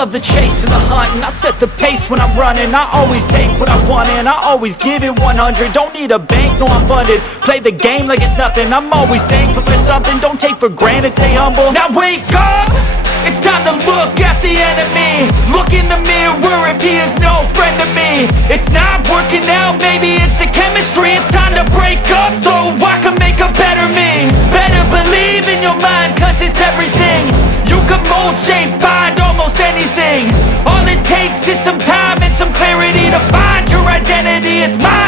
love the chase and the hunt, and I set the pace when I'm running. I always take what I want and I always give it 100. Don't need a bank, no I'm funded. Play the game like it's nothing. I'm always thankful for something. Don't take for granted, stay humble. Now wake up! It's time to look at the enemy. Look in the mirror if he is no friend to me. It's not working out, maybe it's the chemistry. It's time to break up so I can make a better me. Better believe in your mind, cause it's everything. You can mold, shape, find almost anything. All it takes is some time and some clarity to find your identity. It's mine.